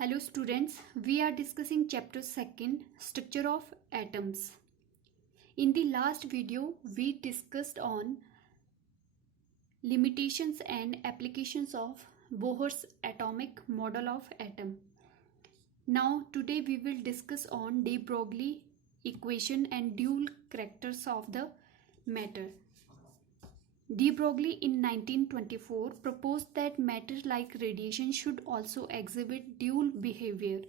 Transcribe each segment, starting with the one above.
Hello students, we are discussing chapter 2, structure of atoms. In the last video, we discussed on limitations and applications of Bohr's atomic model of atom. Now today we will discuss on de Broglie equation and dual characters of the matter. De Broglie in 1924 proposed that matter like radiation should also exhibit dual behavior.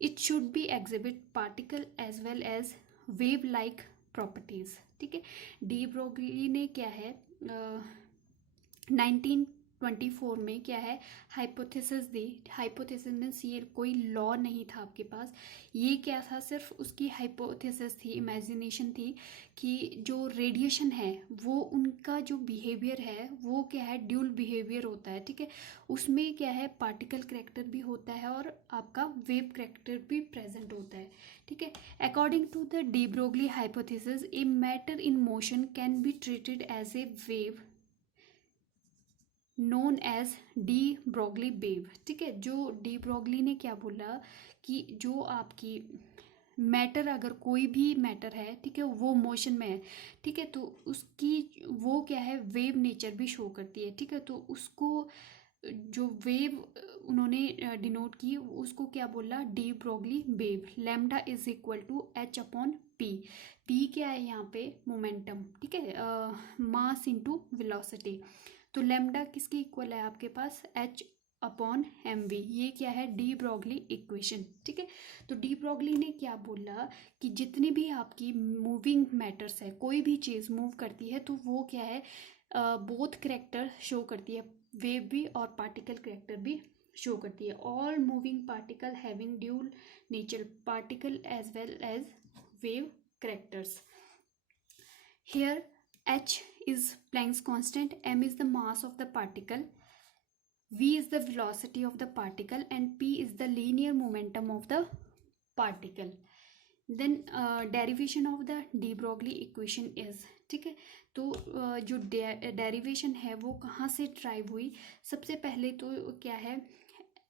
It should be exhibit particle as well as wave like properties. ठीक है, de Broglie ने क्या है 1924 में क्या है hypothesis दी. Hypothesis means ये कोई लॉ नहीं था आपके पास, ये क्या था, सिर्फ उसकी हाइपोथेसिस थी, इमेजिनेशन थी कि जो रेडिएशन है वो उनका जो बिहेवियर है वो क्या है ड्यूल बिहेवियर होता है. ठीक है, उसमें क्या है पार्टिकल करैक्टर भी होता है और आपका वेव करैक्टर भी प्रेजेंट होता है. ठीक है, according to the de Broglie hypothesis a matter in motion can be treated as a wave known as de Broglie wave. ठीक है, जो डी ब्रोगली ने क्या बोला कि जो आपकी मैटर, अगर कोई भी मैटर है, ठीक है, वो मोशन में है, ठीक है, तो उसकी वो क्या है वेव नेचर भी शो करती है. ठीक है, तो उसको जो वेव उन्होंने डिनोट की उसको क्या बोला de Broglie wave. Lambda is equal to H upon P. P क्या है यहाँ पे मोमेंटम. ठीक है, मास इंटू वेलोसिटी. तो लैम्डा किसकी इक्वल है आपके पास एच अपॉन एम वी. ये क्या है डी ब्रोगली इक्वेशन. ठीक है, तो डी ब्रोगली ने क्या बोला कि जितनी भी आपकी मूविंग मैटर्स है, कोई भी चीज़ मूव करती है तो वो क्या है बोथ करैक्टर शो करती है, वेव भी और पार्टिकल करैक्टर भी शो करती है. All moving particle having dual nature, particle as well as wave characters. Here h is Planck's constant, m is the mass of the particle, v is the velocity of the particle and p is the linear momentum of the particle. Then derivation of the de Broglie equation is. ठीक है, तो जो derivation है वो कहाँ से drive हुई. सबसे पहले तो क्या है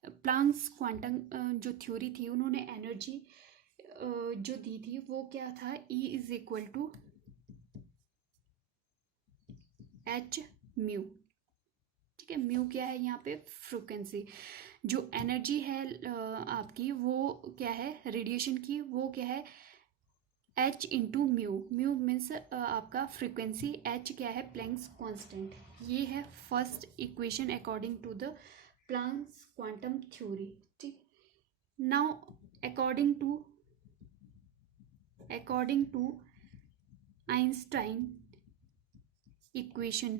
प्लांक्स क्वांटम जो थ्योरी थी उन्होंने एनर्जी जो दी थी वो क्या था E is equal to H mu. ठीक है, म्यू क्या है यहाँ पे फ्रीक्वेंसी. जो एनर्जी है आपकी वो क्या है रेडिएशन की, वो क्या है H into mu. Mu means आपका फ्रीक्वेंसी, एच क्या है प्लैंक्स कांस्टेंट. ये है first equation according to the Planck's quantum theory. ठीक, now according to Einstein equation.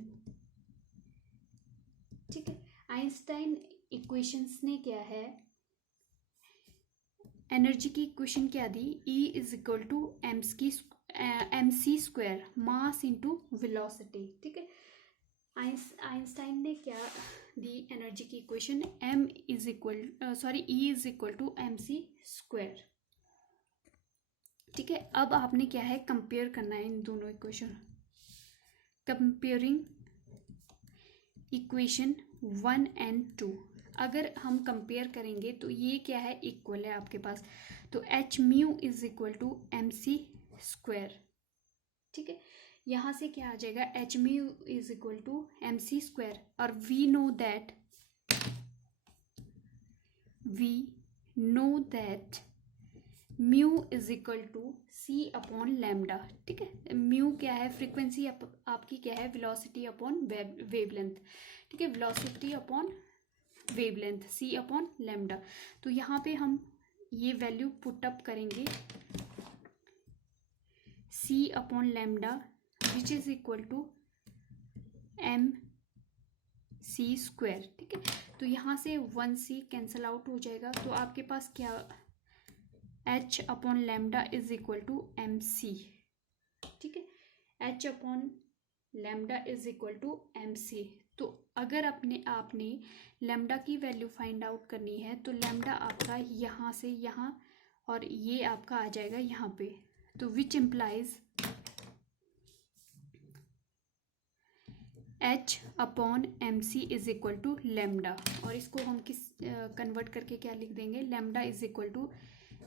ठीक है, आइंस्टाइन इक्वेशंस ने क्या है एनर्जी की इक्वेशन क्या दी E is equal to M C square mass into velocity. ठीक है, आइंस्टाइन ने क्या दी एनर्जी की equation M is equal E is equal to M C square. ठीक है, अब आपने क्या है कंपेयर करना है इन दोनों इक्वेशन. Comparing equation 1 and 2. अगर हम कंपेयर करेंगे तो ये क्या है इक्वल है आपके पास, तो H mu is equal to M C square. ठीक है, यहाँ से क्या आ जाएगा H mu is equal to M C square और we know that mu is equal to C upon lambda. ठीक है, म्यू क्या है फ्रीक्वेंसी आपकी क्या है वेलोसिटी अपॉन वेवलेंथ. ठीक है, velocity upon wavelength C upon lambda. तो यहाँ पे हम ये वैल्यू पुट अप करेंगे C upon lambda which is equal to M C square. ठीक है, तो यहाँ से 1c कैंसल आउट हो जाएगा, तो आपके पास क्या h upon lambda is equal to M C. ठीक है, h upon lambda is equal to M C. तो अगर आपने लैम्डा की वैल्यू फाइंड आउट करनी है तो लैम्डा आपका यहाँ से यहाँ और ये आपका आ जाएगा यहाँ पे, तो which implies H upon M C is equal to lambda, और इसको हम किस कन्वर्ट करके क्या लिख देंगे, lambda is equal to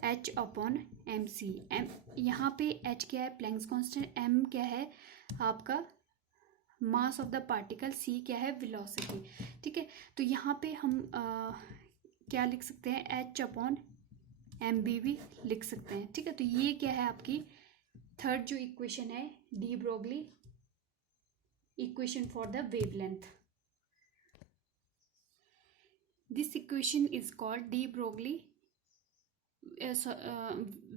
H upon M C. M यहाँ पे एच क्या है, प्लैंक्स कांस्टेंट, एम क्या है आपका मास ऑफ द पार्टिकल, सी क्या है वेलोसिटी। ठीक है, तो यहाँ पे हम क्या लिख सकते हैं, एच अपॉन एम बी भी लिख सकते हैं। ठीक है, तो ये क्या है आपकी थर्ड जो इक्वेशन है, de Broglie equation for the wavelength. This equation is called de Broglie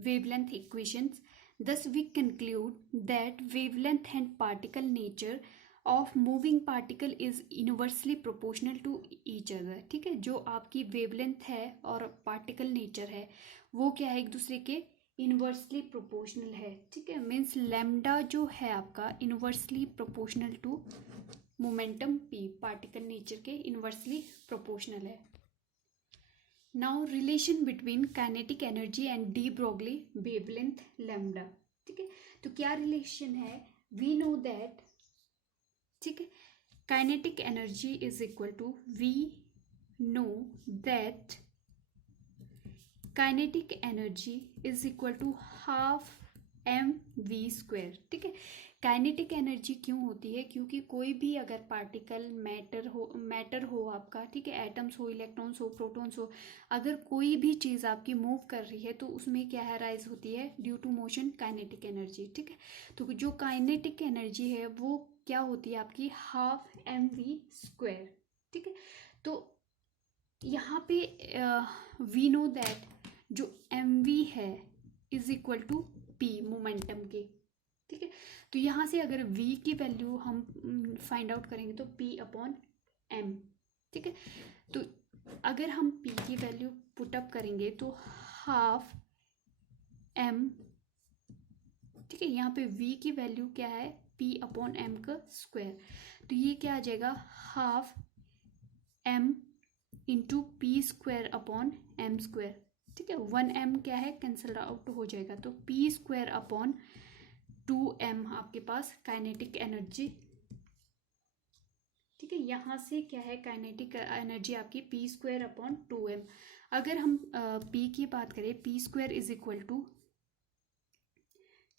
wavelength equations. Thus we conclude that wavelength and particle nature of moving particle is inversely proportional to each other. ठीक है, जो आपकी wavelength है और particle nature है वो क्या है, एक दूसरे के इनवर्सली प्रोपोर्शनल है। ठीक है, मीन्स लैम्डा जो है आपका inversely proportional to momentum P, particle nature के इनवर्सली प्रोपोर्शनल है। Now relation between kinetic energy and de Broglie wavelength lambda. ठीक है, तो क्या रिलेशन है, वी नो दैट, ठीक है, kinetic energy is equal to, we know that kinetic energy is equal to half M V square. ठीक है, kinetic energy क्यों होती है, क्योंकि कोई भी अगर पार्टिकल मैटर हो आपका, ठीक है, एटम्स हो, इलेक्ट्रॉन्स हो, प्रोटॉन्स हो, अगर कोई भी चीज़ आपकी मूव कर रही है तो उसमें क्या है, राइज होती है due to motion kinetic energy. ठीक है, तो जो काइनेटिक एनर्जी है वो क्या होती है आपकी हाफ एम वी स्क्वायर। ठीक है, तो यहाँ पे वी नो दैट जो एम वी है is equal to P momentum के। ठीक है, तो यहाँ से अगर v की वैल्यू हम फाइंड आउट करेंगे तो p अपॉन m। ठीक है, तो अगर हम p की वैल्यू पुट अप करेंगे तो हाफ m, ठीक है, यहाँ पे v की वैल्यू क्या है, p अपॉन m का स्क्वायर, तो ये क्या आ जाएगा half m into P square upon m square. ठीक है, 1m क्या है कैंसल आउट हो जाएगा, तो p स्क्वायर अपॉन 2m आपके पास काइनेटिक एनर्जी। ठीक है, यहाँ से क्या है काइनेटिक एनर्जी आपकी p स्क्वायर अपॉन 2m। अगर हम p की बात करें, p square is equal to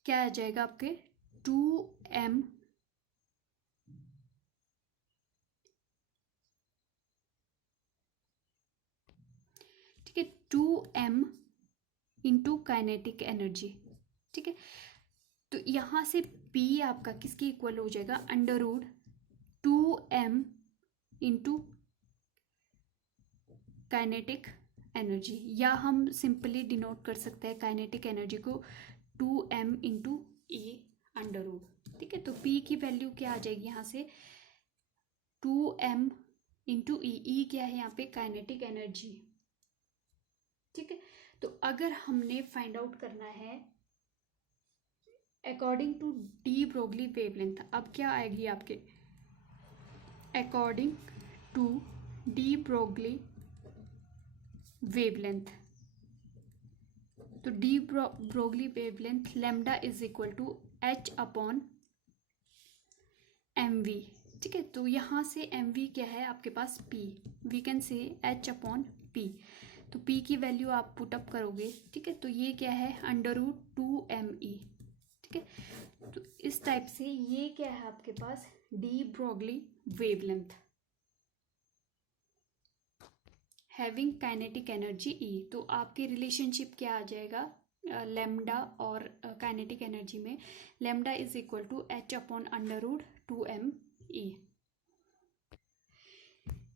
क्या आ जाएगा आपके 2m ठीक है, 2m इंटू काइनेटिक एनर्जी। ठीक है, तो यहाँ से p आपका किसके इक्वल हो जाएगा, under root 2m into kinetic energy, या हम सिंपली डिनोट कर सकते हैं काइनेटिक एनर्जी को 2m इंटू ई अंडर रूट। ठीक है, तो p की वैल्यू क्या आ जाएगी यहाँ से 2m इंटू ई क्या है यहाँ पे काइनेटिक एनर्जी। ठीक है, तो अगर हमने फाइंड आउट करना है according to de Broglie wavelength, अब क्या आएगी आपके according to de Broglie wavelength, तो de Broglie wavelength lambda is equal to H upon M V. ठीक है, तो यहाँ से एम वी क्या है आपके पास p, we can say H upon p, तो p की वैल्यू आप पुट अप करोगे। ठीक है, तो ये क्या है अंडर रूट 2me। ठीक है, तो इस टाइप से ये क्या है आपके पास de Broglie wavelength having kinetic energy E. तो आपके रिलेशनशिप क्या आ जाएगा लैम्डा और काइनेटिक एनर्जी में, lambda is equal to H upon under root 2me।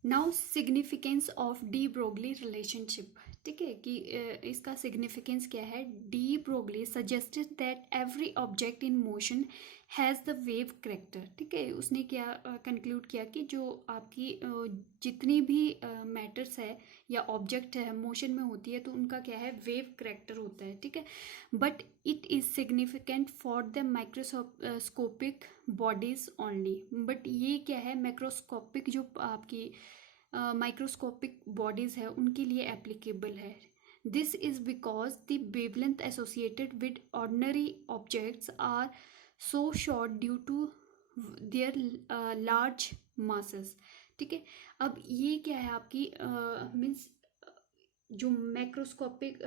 Now significance of de Broglie relationship. ठीक है, कि इसका सिग्निफिकेंस क्या है, de Broglie suggested that every object in motion has the wave character. ठीक है, उसने क्या कंक्लूड किया कि जो आपकी जितनी भी मैटर्स है या ऑब्जेक्ट है मोशन में होती है तो उनका क्या है वेव करेक्टर होता है। ठीक है, but it is significant for the microscopic bodies only, but ये क्या है माइक्रोस्कोपिक जो आपकी माइक्रोस्कोपिक बॉडीज है उनके लिए एप्लीकेबल है। This is because the wavelength associated with ordinary objects are so short due to their large masses. ठीक है, अब ये क्या है आपकी मीन्स जो मैक्रोस्कोपिक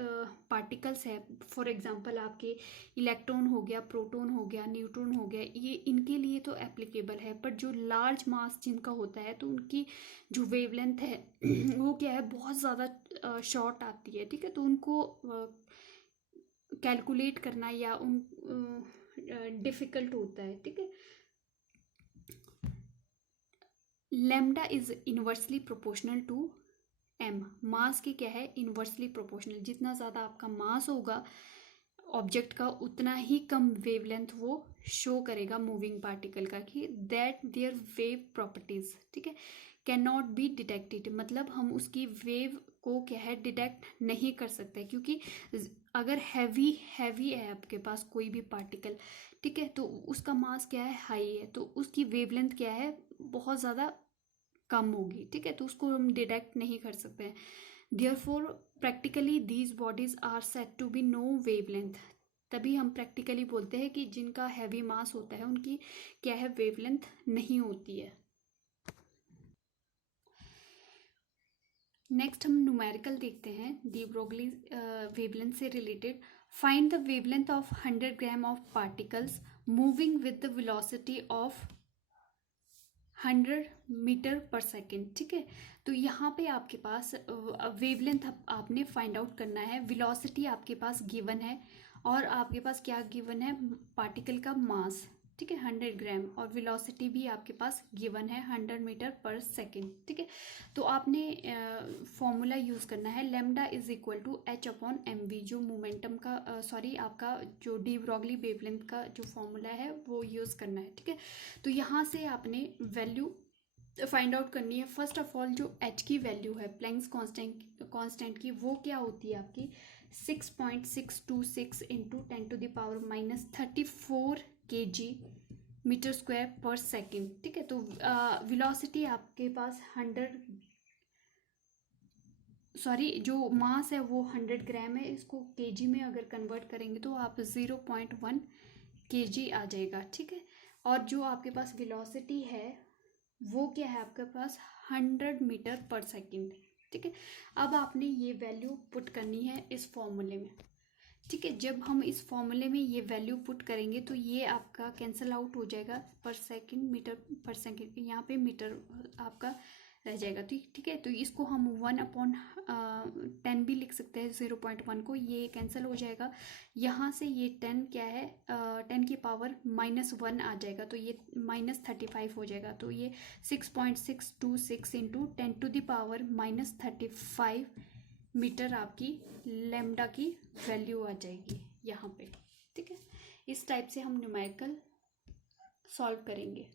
पार्टिकल्स है, फॉर एग्जांपल आपके इलेक्ट्रॉन हो गया, प्रोटॉन हो गया, न्यूट्रॉन हो गया, ये इनके लिए तो एप्लीकेबल है, पर जो लार्ज मास जिनका होता है तो उनकी जो वेवलेंथ है वो क्या है, बहुत ज़्यादा शॉर्ट आती है। ठीक है, तो उनको कैलकुलेट करना या उन डिफ़िकल्ट होता है। ठीक है, lambda is inversely proportional to m. Mass के क्या है, इनवर्सली प्रोपोर्शनल। जितना ज़्यादा आपका मास होगा ऑब्जेक्ट का, उतना ही कम वेवलेंथ वो शो करेगा मूविंग पार्टिकल का, कि दैट देयर वेव प्रॉपर्टीज, ठीक है, कैन नॉट बी डिटेक्टेड। मतलब हम उसकी वेव को क्या है, डिटेक्ट नहीं कर सकते, क्योंकि अगर हैवी हैवी है आपके पास कोई भी पार्टिकल, ठीक है, तो उसका मास क्या है, हाई है, तो उसकी वेवलेंथ क्या है, बहुत ज़्यादा कम होगी। ठीक है, तो उसको हम डिटेक्ट नहीं कर सकते हैं। Therefore practically these bodies are said to be no wavelength. तभी हम प्रैक्टिकली बोलते हैं कि जिनका हैवी मास होता है उनकी क्या है, वेवलेंथ नहीं होती है। नेक्स्ट हम न्यूमेरिकल देखते हैं डी ब्रोगली वेवलेंथ से related. Find the wavelength of 100 gram of particles moving with the velocity of 100 metre per second. ठीक है, तो यहाँ पे आपके पास वेवलेंथ आपने फाइंड आउट करना है, वेलोसिटी आपके पास गिवन है, और आपके पास क्या गिवन है, पार्टिकल का मास, ठीक है, 100 ग्राम, और वेलोसिटी भी आपके पास गिवन है 100 मीटर पर सेकेंड। ठीक है, तो आपने फॉर्मूला यूज़ करना है, lambda is equal to H upon M V, जो मोमेंटम का सॉरी आपका जो डी ब्रॉगली वेवलेंथ का जो फॉर्मूला है वो यूज़ करना है। ठीक है, तो यहाँ से आपने वैल्यू फाइंड आउट करनी है। फर्स्ट ऑफ ऑल जो एच की वैल्यू है प्लैंक्स कांस्टेंट की, वो क्या होती है आपकी 6.626 इंटू 10⁻34 kg मीटर स्क्वायर पर सेकेंड। ठीक है, तो वेलोसिटी आपके पास 100 सॉरी जो मास है वो 100 ग्राम है, इसको केजी में अगर कन्वर्ट करेंगे तो आप 0.1 kg आ जाएगा। ठीक है, और जो आपके पास वेलोसिटी है वो क्या है आपके पास 100 मीटर पर सेकेंड। ठीक है, अब आपने ये वैल्यू पुट करनी है इस फॉर्मूले में। ठीक है, जब हम इस फॉर्मूले में ये वैल्यू पुट करेंगे तो ये आपका कैंसिल आउट हो जाएगा, पर सेकंड मीटर पर सेकंड, यहाँ पे मीटर आपका रह जाएगा। ठीक है, तो इसको हम 1/10 भी लिख सकते हैं, 0.1 को, ये कैंसिल हो जाएगा। यहाँ से ये 10 क्या है, 10 की पावर -1 आ जाएगा, तो ये -35 हो जाएगा। तो ये 6.626 इंटू 10⁻⁻35 मीटर आपकी लेमडा की वैल्यू आ जाएगी यहाँ पे। ठीक है, इस टाइप से हम न्यूमेरिकल सॉल्व करेंगे।